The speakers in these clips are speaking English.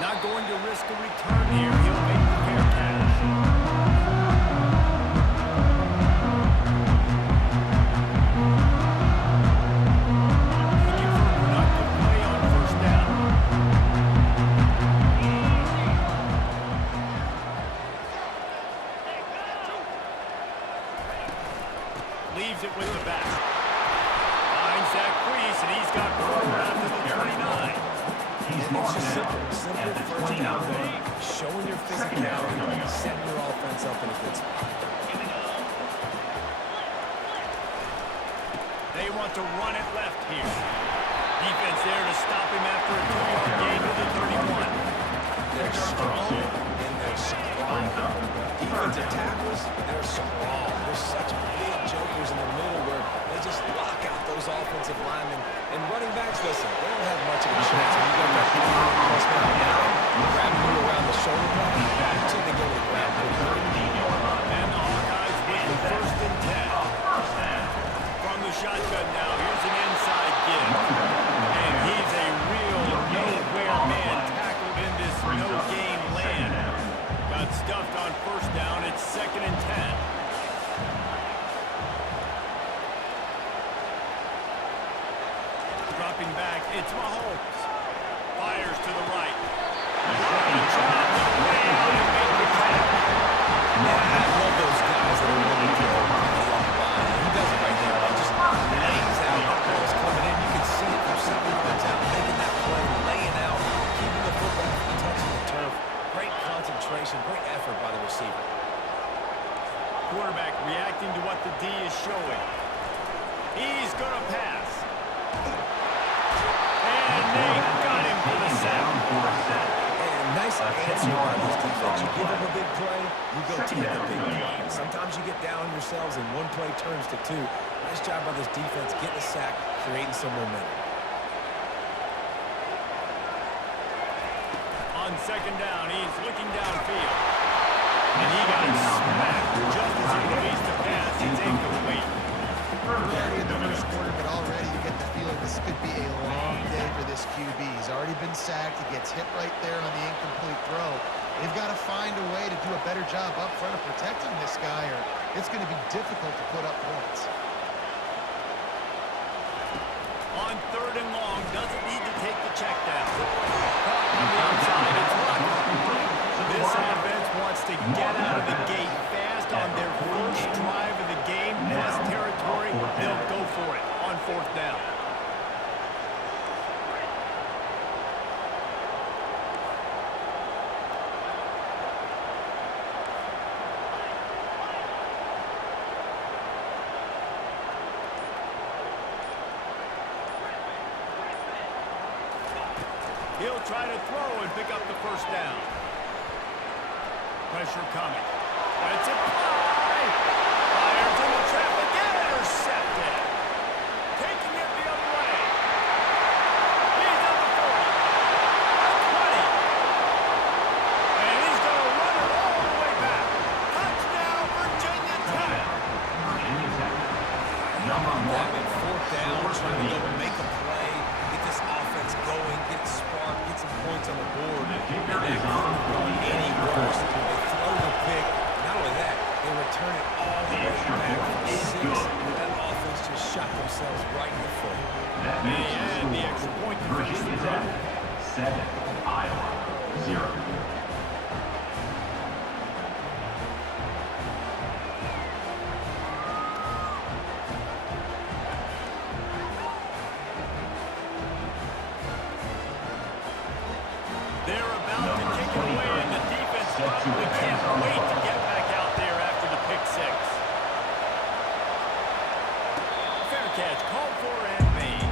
Not going to risk a return here. He'll make the fair catch. Looking for a productive play on first down. Leaves it with the back. Finds Zach Priest, and he's got 4 out to the 29. It's just simple first down play. Showing your physicality, setting your offense up in a good spot. They want to run it left here. Defense there to stop him after a 2-yard gain to the 31. They're strong and they're strong. Defensive tackles, they're strong. There's such big jokers in the middle where they just lock out those offensive linemen. And running backs, listen, they don't have much of a chance. When you got that cross down, grabbing you around the shoulder blade, you tend to go to the ground pretty quick. And the Hawkeyes with the 1st and 10. From the shotgun now, here's an inside give. And he's a real nowhere man tackled in this no-game land. Got stuffed on first down. It's 2nd and 10. Dropping back, it's Mahomes. Fires to the right. I love those guys that are willing to go on the line. He does it right there. He just lays out. That ball's coming in. You can see it from 7 yards out. Making that play, laying out, keeping the football from touching the turf. Great concentration, great effort by the receiver. Quarterback reacting to what the D is showing. He's going to pass. And they got him for the sack. And nice answer by this defense. You give them a big play, you go take the big play. Sometimes you get down on yourselves and one play turns to 2. Nice job by this defense getting a sack, creating some momentum. On 2nd down, he's looking downfield. And he got smacked just as he released the pass. It's incomplete. Early in the first quarter, but already you get the feeling this could be a long day for this QB. He's already been sacked. He gets hit right there on the incomplete throw. They've got to find a way to do a better job up front of protecting this guy, or it's going to be difficult to put up points. On 3rd and long, doesn't need to take the check down. Caught on the outside, it's Lockett. This offense wants to get out of the gate fast on their first drive of the game. Plus territory, they'll go for it on 4th down. He'll try to throw and pick up the 1st down. Pressure coming. That's it. Fires in the trap again. Intercepted. Taking it the other way. He's at the 40. At 20. And he's going to run it all the way back. Touchdown, Virginia Tech. That in 4th down, trying to go make a play, get this offense going, get it sparked, get some points on the board. And that couldn't have gone any worse. They throw the pick. Not only that, they return it all the way back for 6. That offense just shot themselves right in the foot. And the extra point to finish the drive. 7, Iowa 0. They're about to kick it away, and the defense probably can't wait to get back out there after the pick 6. Fair catch, called for and made.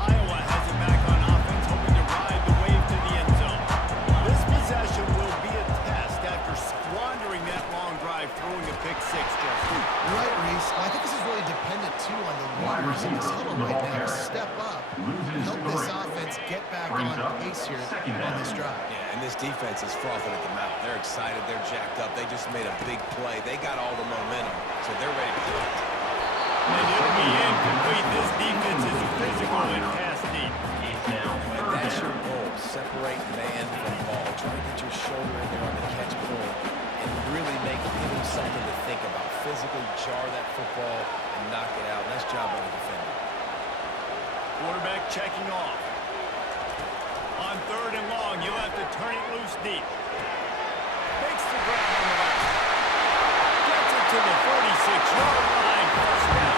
Iowa has it back on offense, hoping to ride the wave to the end zone. This possession will be a test after squandering that long drive, throwing a pick 6, Justin. You're right, Reese. I think this is really dependent, too, on the leaders in this huddle right now to step up, help this offense get back on pace here on this drive. Yeah, and this defense is frothing at the mouth. They're excited. They're jacked up. They just made a big play. They got all the momentum, so they're ready to go. And try to get your shoulder in there on the catch point and really give him something to think about. Physically jar that football and knock it out. Nice job by the defender. Quarterback checking off. On 3rd and long, you'll have to turn it loose deep. Makes the grab on the right. Gets it to the 46-yard line. First down.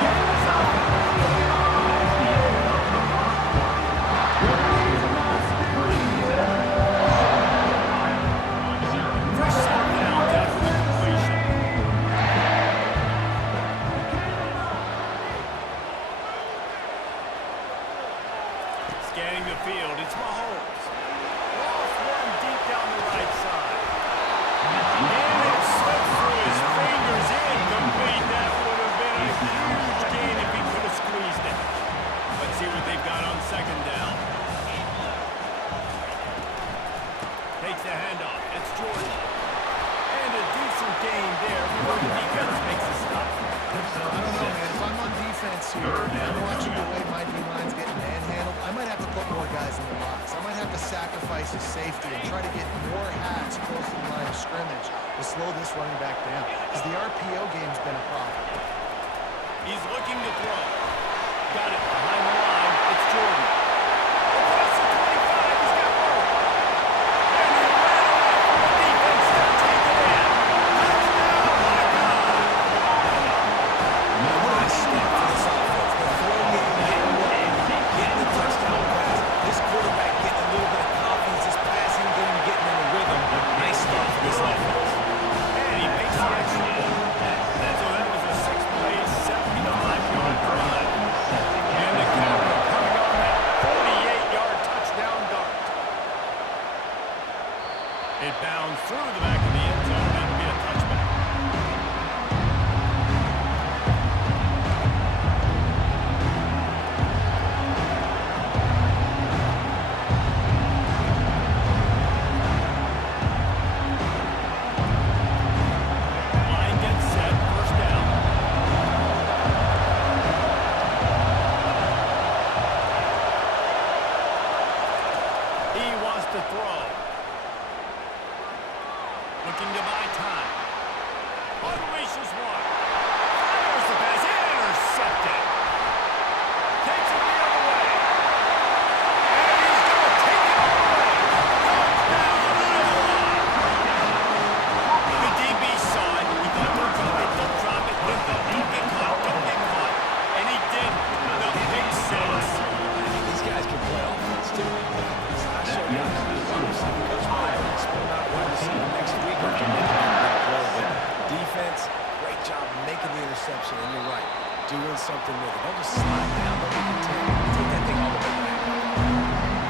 First set downs after the completion. Scanning the field, it's Mahomes. Lost one deep down the right side. And it slipped through his fingers, incomplete. That would have been a huge gain if he could have squeezed it. Let's see what they've got on 2nd down. Takes the handoff. It's Jordan. And a decent gain there before the defense makes a stop. I don't know, man. If I'm on defense here, and I'm watching the way my D-line's getting manhandled, I might have to put more guys in the box. I might have to sacrifice his safety and try to get more hats close to the line of scrimmage to slow this running back down. Because the RPO game's been a problem. He's looking to throw. Got it behind the line. It's Jordan. Across the 25. He's got room. And he ran away from the defense to take it in. Touchdown, my God. Now, what a start for this offense. The throw game getting the touchdown pass. This quarterback getting a little bit of confidence. This passing game getting in the rhythm. Nice start for this offense. And he makes the extra point. So that was a 6-play, 75-yard drive. And the Cowboys coming on that 48-yard touchdown dart. It bounds through the back of the end zone. That'll be a touchback. Line gets set. First down. He wants to throw. Looking to buy time. Unleashes one. Fires the pass. Intercepted. Takes it the other way. And he's going to take it all the way. Touchdown, Iowa. The DB saw it. He thought, don't drop it, don't drop it. Don't get caught, don't get caught. And he did. The big six. These guys can play offense, too. I showed you how to do wide receiver. Coach Mike spelling out wide receiver next week after making that big play. But defense, great job making the interception. And you're right, doing something with it. Don't just slide down. Don't be content. Take that thing all the way back.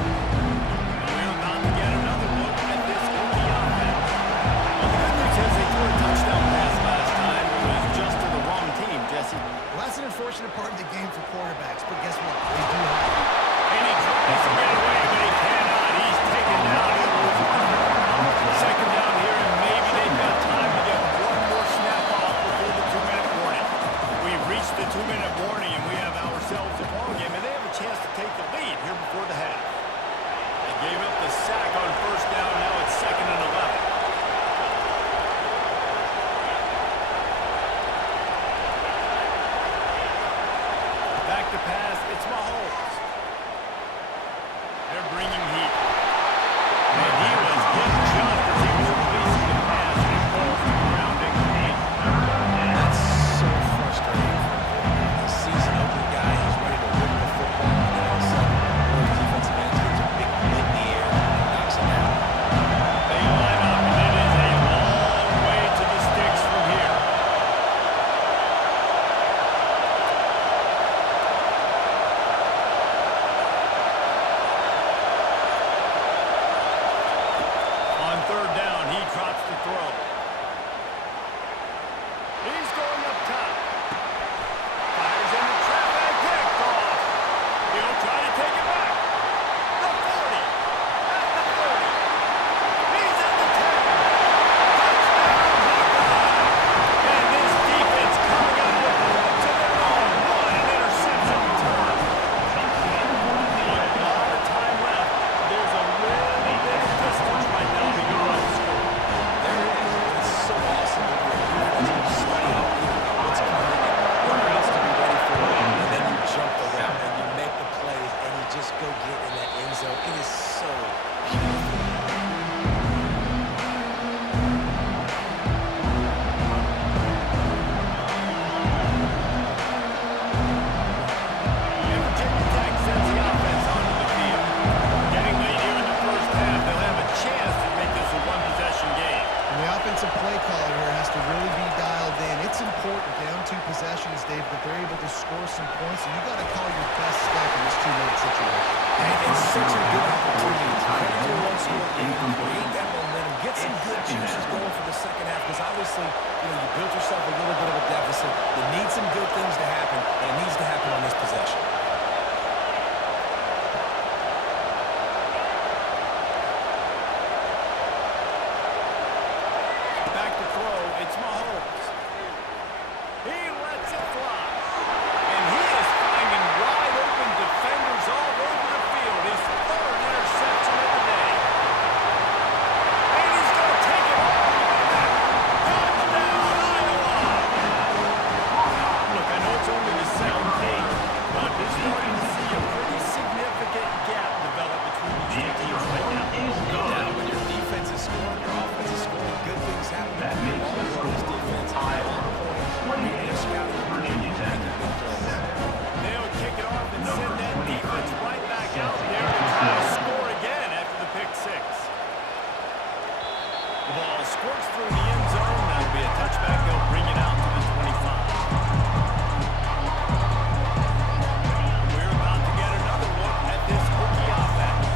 We're about to get another look at this Indy offense. Well, the good news is they threw a touchdown pass last time. It was just to the wrong team, Jesse. Well, that's an unfortunate part of the game for quarterbacks, but guess what? They do have it. And he tries to get away, but he cannot. He's taken down. He'll lose a couple. 2nd down here, and maybe they've got time to get one more snap off before the 2-minute warning. We've reached the 2-minute warning, and we have ourselves a ball game, and they have a chance to take the lead here before the half. They gave up the sack on 1st down. Now it's 2nd and 11. Back to pass. It's Mahomes. They're bringing heat. And he was hit just as he was releasing the pass, and it falls to the ground incomplete. That's so frustrating. The season opening guy is ready to rip the football, and then all of a sudden, the defensive end gets a big hit in the air and knocks him out. They Dave, that they're able to score some points, and you got to call your best stuff in this two-minute situation. And it's such a good opportunity to create one-score game, create that momentum, get some good juices going for the second half, because obviously, you built yourself a little bit of a deficit. You need some good things to happen, and it needs to happen on this possession. Back to throw, it's Mahomes. He lets it fly. And he is finding wide open defenders all over the field. His third interception of the day. And he's going to take it all the way back. Touchdown, Iowa! Look, I know it's only the second page, but we're starting to see a pretty significant gap develop between these two teams right now. No doubt, when your defense is scoring, your offense is scoring, good things happen. That makes the score Defense, Iowa 28, Virginia Tech 7. They'll kick it off and send that defense right back out there to try to score again after the pick six. The ball squirts through the end zone. That'll be a touchback. They'll bring it out to the 25. We're about to get another look at this Hokie offense.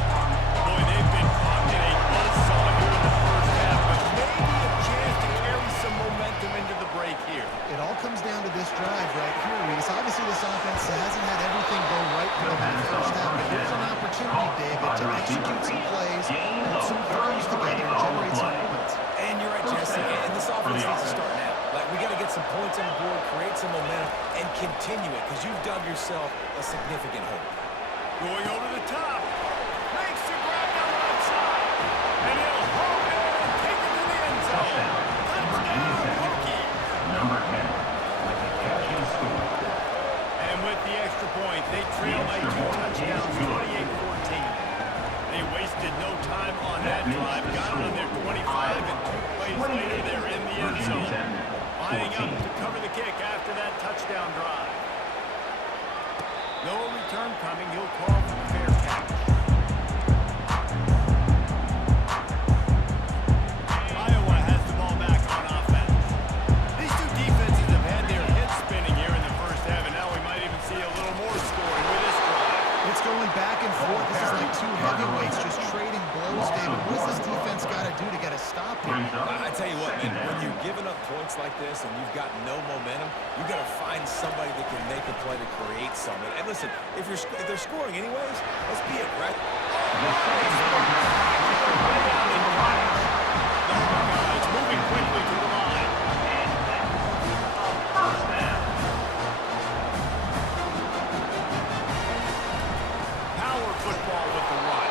Boy, they've been caught in a buzzsaw here in the first half, but maybe a chance to carry some momentum into the break here. It all comes down to this drive right here, Reese. Obviously, this offense hasn't had everything go right for them in the first half, but here's an opportunity, David, to execute some plays, put some throws together, and generate some points. And you're right, Jesse, and this offense needs to start now. Like, we got to get some points on the board, create some momentum, and continue it, because you've dug yourself a significant hole. Going over the top. Makes the grab down the left side. And he'll hold it and take it to the end zone. Touchdown, Hokie. Number 10, with the catch and score. And with the extra point, they trail by 2 touchdowns, 28-14. They wasted no time on that drive. Got it on their 25, and 2 plays later, they're in the end zone. Lining up to cover the kick after that touchdown drive. No return coming. He'll call for the fair catch. Iowa has the ball back on offense. These two defenses have had their heads spinning here in the first half, and now we might even see a little more scoring with this drive. It's going back and forth. This is like two heavyweights just trading blows, David. What does this defense got to do to get a stop here? I tell you what, man, when you're giving up points like this and you've got no momentum, you got to find somebody that can make a play to create something. And listen, if they're scoring anyways, let's be aggressive. The Hawkeyes moving quickly to the line. Power football with the run.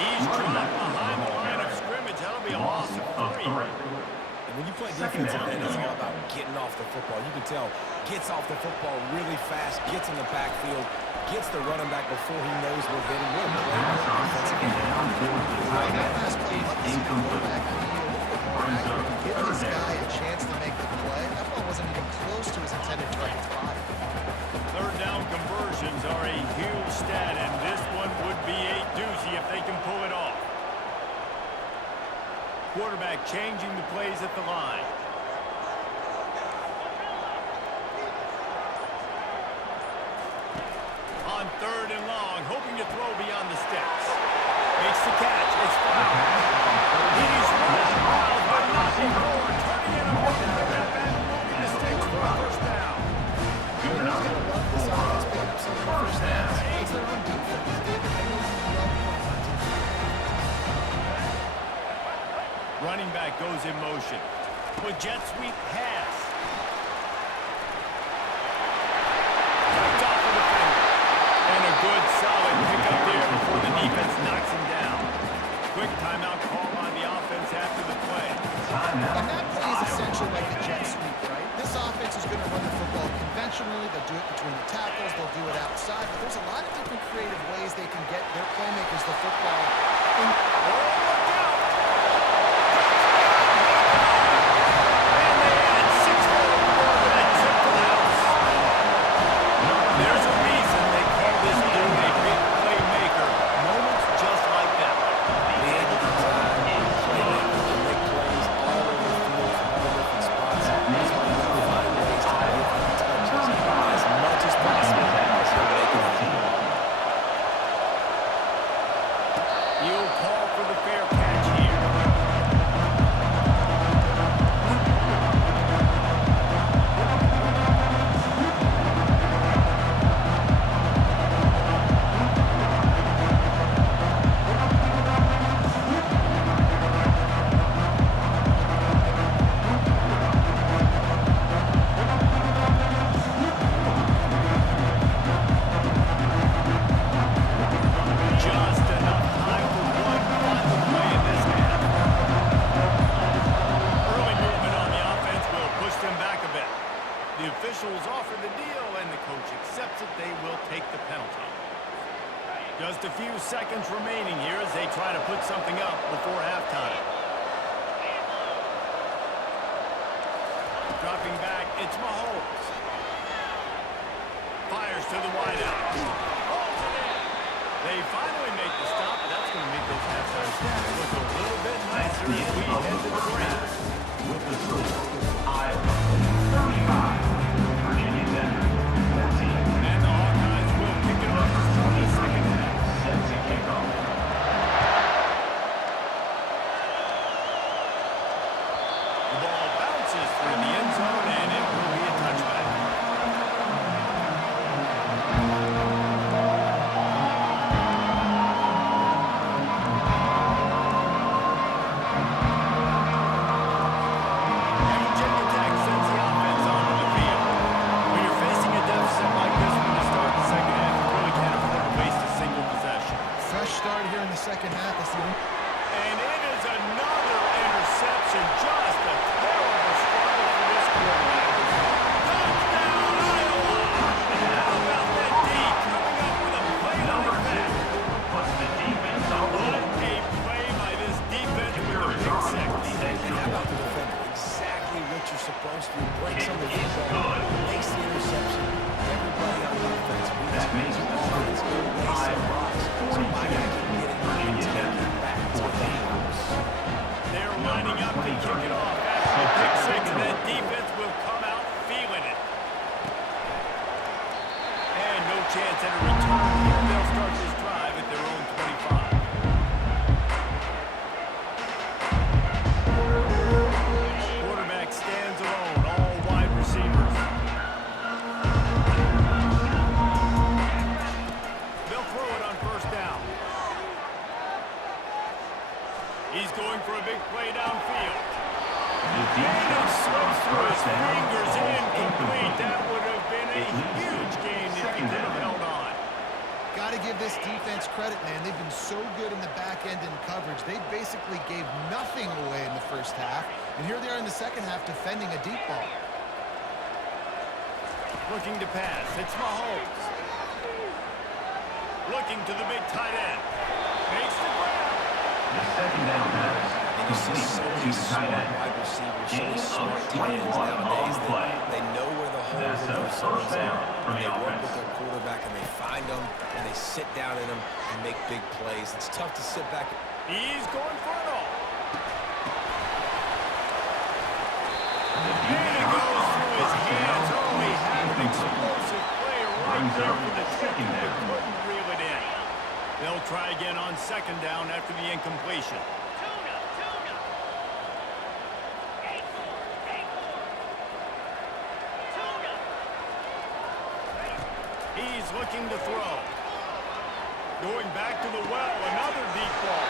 He's dropped behind the line of scrimmage. That'll be a loss of 3. And when you play defensive end, it's all about getting off the football. You can tell, gets off the football really fast, gets in the backfield, gets the running back before he knows we're hitting. What a play by the defensive end. Right, that last play, let me see the quarterback give this guy a chance to make the play. That ball wasn't even close to his intended target's body. Third down conversions are a huge stat, and this one would be a doozy if they can pull it off. Quarterback changing the plays at the line. On 3rd and long, hoping to throw beyond the sticks. Makes the catch. It's fouled. He's running wild, but not before. Turning it over and moving the sticks for a first down. He's going to love this offense picking up some of the first downs. It's their own defense, David. I know you love Running back goes in motion. With jet sweep pass. Picked off the defender. And a good solid pickup there before the defense knocks him down. Quick timeout call on the offense after the play. And that play is essentially like a jet sweep, right? This offense is going to run the football conventionally. They'll do it between the tackles. They'll do it outside. But there's a lot of different creative ways they can get their playmakers the football. Look out! And they add 6 more for that trip to the house. There's a reason they call this dude a big playmaker. Moments just like that. Big time playmaker can make plays all over the field from all different spots. That's why you got to find ways to get him touches. the deal, and the coach accepts it. They will take the penalty. Just a few seconds remaining here as they try to put something up before halftime. Dropping back, it's Mahomes. Fires to the wideout. Holds it in. They finally make the stop. That's going to make those halftime stats look a little bit nicer as we head to the break. With the score, Iowa 35, Virginia Tech 14. And the Hawkeyes will kick it off to start the second half. Set to kick off. The ball bounces through the end zone, and it will be a touchback. And Virginia Tech sends the offense onto the field. When you're facing a deficit like this one to start the second half, you really can't afford to waste a single possession. Fresh start here in the second half. That's the only And it is another interception. Just a terrible struggle for this quarterback. Touchdown, Iowa! How about that D coming up with a play on Number the 2 back? puts the defense on the What line. a play by this defense with a pick six. And how about the defender? Exactly what you're supposed to do. Breaks on the football, makes the interception. Everybody on offense reads That makes the the offense, score lays some blocks. So my guy can get it and take it back to the house. They're lining up to kick it off after the pick six, and that defense will come out feeling it. And no chance at a return here. They'll start this drive at their own 25. Quarterback stands alone, all wide receivers. They'll throw it on first down. He's going for a big play downfield. The And defense it slips through his first down, fingers, incomplete. That incomplete. would have been a It leads to huge game if he second could have down. held on. Got to give this defense credit, man. They've been so good in the back end in coverage. They basically gave nothing away in the first half, and here they are in the second half defending a deep ball. Looking to pass. It's Mahomes. Looking to the big tight end. Makes the grab. The second down pass And you see so complete many to the tight smart end. wide receivers, so Gain many of smart tight ends 21 on nowadays. the play. They know where the holes That's in a those first zones down are. from And the they work offense. with their quarterback, and they find them, and they sit down in them and make big plays. It's tough to sit back. He's going for it all. The And it defense goes through his first down, hands. Oh, he had an incomplete. explosive play right Brings there up for the second tackle, but down. couldn't reel it in. They'll try again on second down after the incompletion. He's looking to throw. Going back to the well, another deep ball.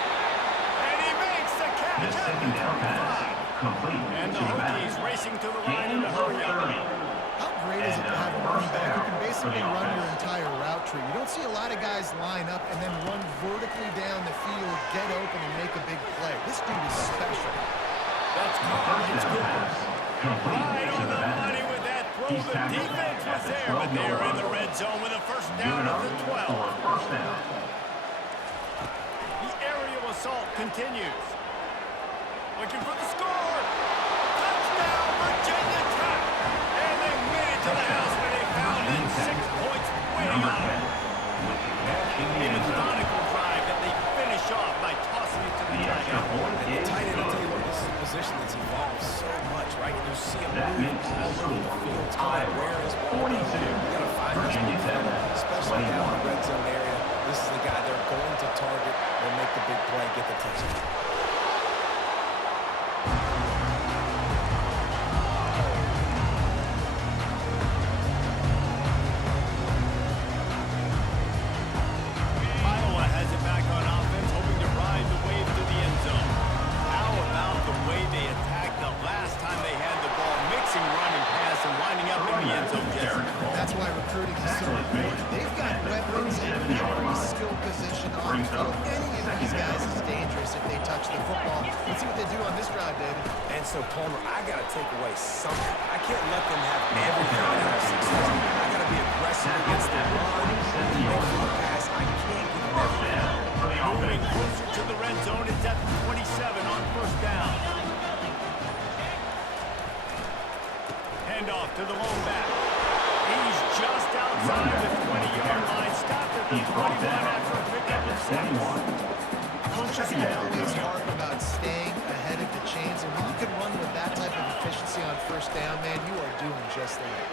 And he makes the catch. The at second down pass 35. complete And to the the back. Hokies racing to the line Gain in a of hurry up. 30. How great is it to have a running back who can basically run your entire route tree? You don't see a lot of guys line up and then run vertically down the field, get open, and make a big play. This dude is special. That's The caught. first It's down good. pass complete Right to on the the back. money with that throw. He's The tackled defense at was the there, but 12-yard they're in line. the red zone with a first Good down enough at the for 12. a first down. The aerial assault continues. Looking for the score. Touchdown, Virginia Tech. And they made it to the house where they found it. 6 points winning Number on 10 it. with the catch in the A end zone. methodical drive that they finish off by tossing it to the The tight extra end. point And the is tight end, I'll tell you good. what, this is a position that's evolved so much, right? And you see him That move makes the all over the score field. It's kind of Iowa where his ball 42, goes. You got to find this Virginia big Tech fella, especially down in the 21. red zone area. This is the guy they're going to target and make the big play, get the touchdown. Iowa has it back on offense, hoping to ride the wave to the end zone. How about the way they attacked the last time they had the ball, mixing run and pass and winding up in the end zone, Jesse? That's why recruiting be so important. They've got weapons at every skill position on the field. Any of these guys is dangerous if they touch the football. Let's see what they do on this drive, David. And so, Palmer, I got to take away something. I can't let them have everything to have success. I got to be aggressive against the run. And for the pass, I can't give them everything. Moving closer to the red zone, it's at the 27 on first down. Handoff to the lone back. He's just outside the 20-yard line. Stopped at the 21 after a pickup of 6. Coaches can always harp about staying ahead of the chains, and when you can run with that type of efficiency on first down, man, you are doing just that.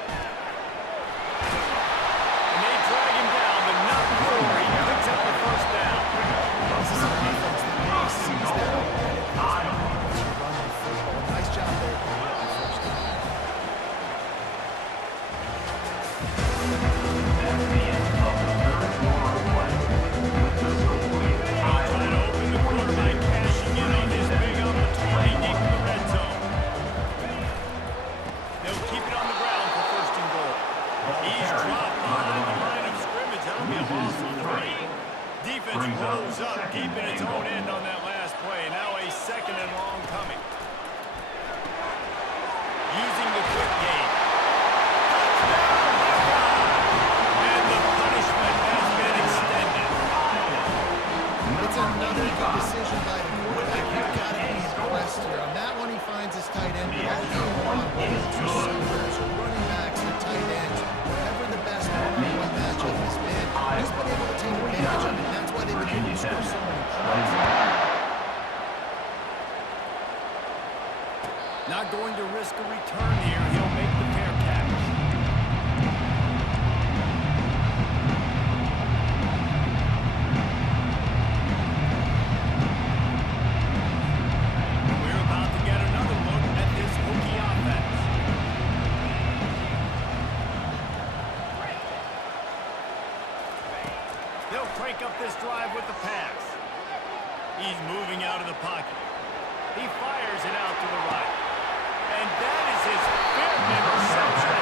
And they drag him down, but not before he picks up the first down. This is an offense that really sees their identity as being able to run the football. Nice job there for the first down. That's the end of the third quarter of play. With the complete Trying to open the quarterback, cashing in on his big opportunity deep in the red zone. They'll keep it on the ground for first and goal. He's dropped behind the line of scrimmage. That'll be a loss on 3. Defense rolls up deep in its own end on that last play. Now a second and long coming. Using the quick game. Touchdown, Buckeye! And the punishment has been extended. It's another good decision by the quarterback. You've got to be impressed here. On that one, he finds his tight end all game long. Whether it's receivers or running backs or tight ends, whatever the best one-on-one matchup has been, he's been able to take advantage of it. And that's why they've been able to score so many points. Not going to risk a return here. He'll make the fair catch. We're about to get another look at this Hokie offense. They'll crank up this drive with the pass. He's moving out of the pocket. He fires it out to the right. And that is his fifth interception